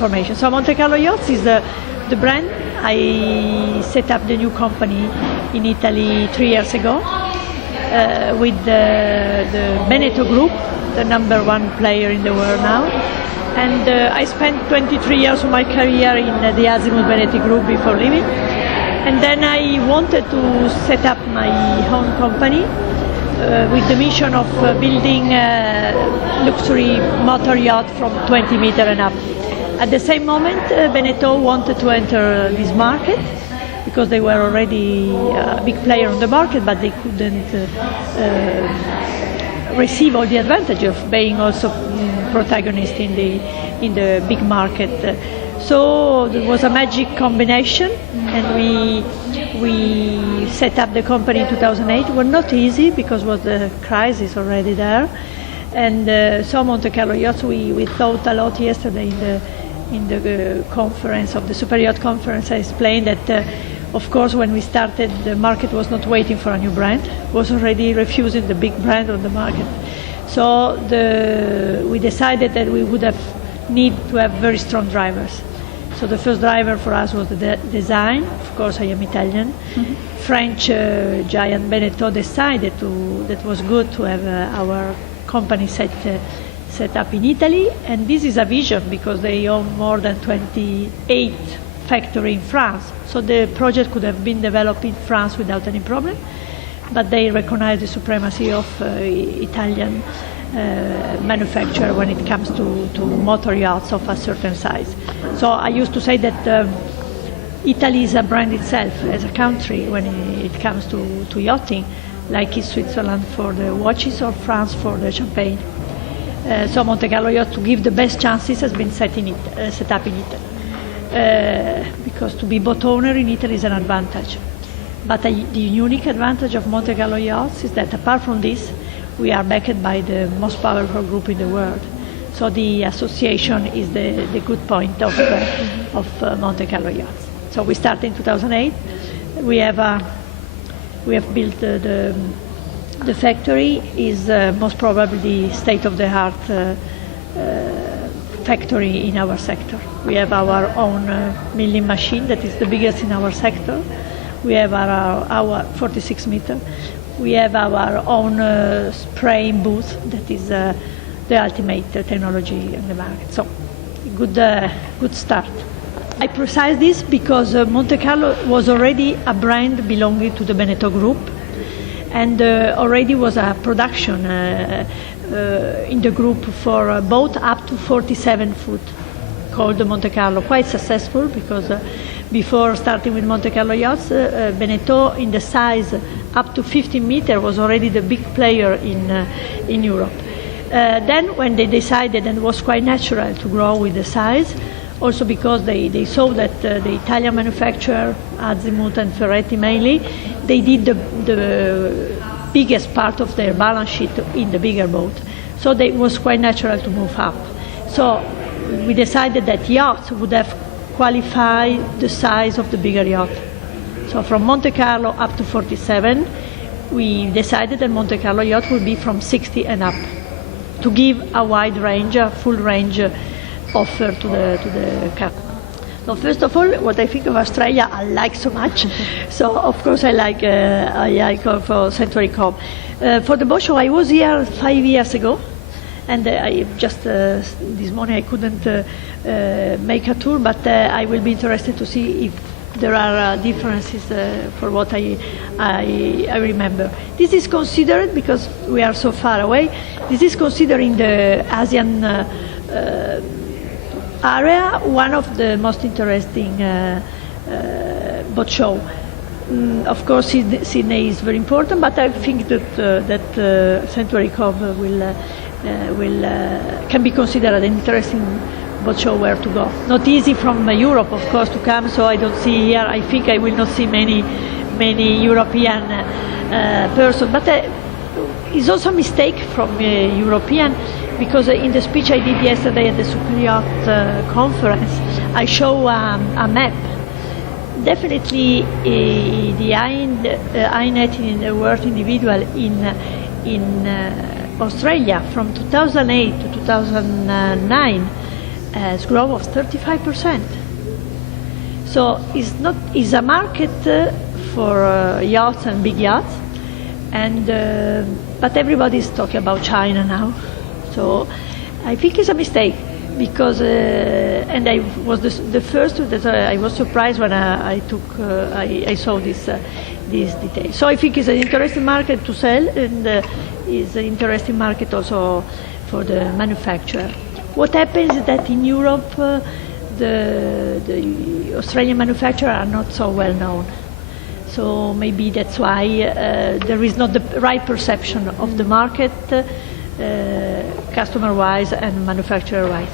information. So Monte Carlo Yachts is the brand. I set up the new company in Italy 3 years ago with the Veneto Group, the #1 player in the world now. And I spent 23 years of my career in the Azimut Veneti Group before leaving. And then I wanted to set up my own company with the mission of building luxury motor yacht from 20 meters and up. At the same moment, Veneto wanted to enter this market because they were already a big player on the market, but they couldn't receive all the advantage of being also protagonist in the big market. So there was a magic combination, and we set up the company in 2008. It was not easy because was the crisis already there, and so Monte Carlo Yachts. We thought a lot yesterday in the conference of the Super Yacht Conference. I explained that. Of course, when we started, the market was not waiting for a new brand; was already refusing the big brand on the market. So we decided that we would need to have very strong drivers. So the first driver for us was the design. Of course, I am Italian. Mm-hmm. French giant Veneto decided that was good to have our company set up in Italy, and this is a vision because they own more than 28 factories in France. So the project could have been developed in France without any problem, but they recognize the supremacy of Italian manufacturer when it comes to motor yachts of a certain size. So I used to say that Italy is a brand itself as a country when it comes to yachting, like is Switzerland for the watches or France for the champagne. So Monte Carlo Yacht, to give the best chances, has been set up in Italy. Because to be boat owner in Italy is an advantage. But the unique advantage of Monte Carlo Yachts is that apart from this, we are backed by the most powerful group in the world. So the association is the good point of Monte Carlo Yachts. So we started in 2008. We have built the factory is most probably the state-of-the-art factory in our sector. We have our own milling machine that is the biggest in our sector. We have our 46 meter. We have our own spraying booth that is the ultimate technology in the market. So good start. I precise this because Monte Carlo was already a brand belonging to the Veneto Group, and already was a production in the group for a boat up to 47 foot called the Monte Carlo, quite successful because before starting with Monte Carlo Yachts, Veneto in the size up to 15 meters was already the big player in Europe. Then when they decided, and it was quite natural to grow with the size, also because they saw that the Italian manufacturer, Azimut and Ferretti mainly, they did the biggest part of their balance sheet in the bigger boat. So it was quite natural to move up. So we decided that yachts would have qualified the size of the bigger yacht. So from Monte Carlo up to 47, we decided that Monte Carlo yacht would be from 60 and up, to give a wide range, a full range offer to the customer. So first of all, what I think of Australia, I like so much. So of course I like for Century Cove. For the Boatshow, I was here 5 years ago, and I just this morning I couldn't make a tour, but I will be interested to see if there are differences for what I remember. This is considered, because we are so far away, this is considered in the Asian area one of the most interesting boat show. Of course, Sydney is very important, but I think that Century Cove can be considered an interesting boat show where to go. Not easy from Europe, of course, to come. So I don't see here. I think I will not see many European person, but it's also a mistake from European. Because in the speech I did yesterday at the Super Yacht Conference, I show a map. Definitely the high net in the world individual in Australia from 2008 to 2009 has grown of 35%. So it's a market for yachts and big yachts, and but everybody is talking about China now. So I think it's a mistake because, and I was the first that I was surprised when I saw this detail. So I think it's an interesting market to sell, and it's an interesting market also for the manufacturer. What happens is that in Europe, the Australian manufacturers are not so well known. So maybe that's why there is not the right perception of the market, customer-wise and manufacturer-wise.